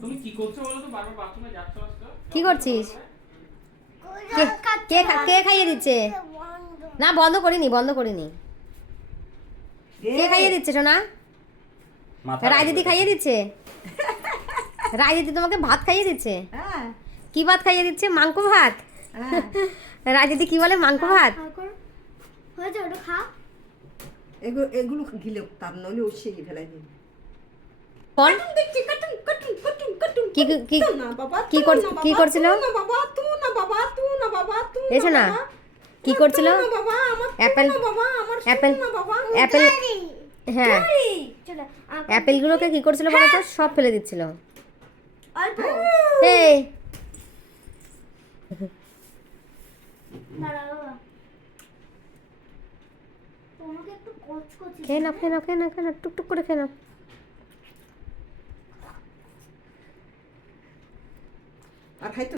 তুমি কি করছো বলো তো, বারবার বাথরুমে যাচ্ছ আসছো? কি করছিস? কে কে খাইয়ে দিচ্ছে? না বন্ধ করিনি। কে খাইয়ে দিচ্ছে সোনা? রায় দিদি খাইয়ে দিচ্ছে? রায় দিদি তোমাকে ভাত খাইয়ে দিচ্ছে? হ্যাঁ কি ভাত খাইয়ে দিচ্ছে? মাংস ভাত? হ্যাঁ রায় দিদি কি বলে? মাংস ভাত? হয়েছে ওটা খা। এগুলো গিলে তার নইলে ও সেই ফেলাই দিই। বল দেখছি কাটুন কাটুন কাটুন কাটুন কি কি না বাবা কি কি করছিল? না বাবা তুই না বাবা তুই না বাবা তুই এসো না। কি করছিল? না বাবা আমার অ্যাপেল না বাবা আমার অ্যাপেল না বাবা অ্যাপেল হ্যাঁ চলো অ্যাপেলগুলোকে কি করছিল বলো তো? সব ফেলে দিচ্ছিল। অল্প এই দাঁড়া বাবা, তোমাকে একটু কচকচি খেয়ে নাও টুকটুক করে খেয়ে নাও। আর খাইতে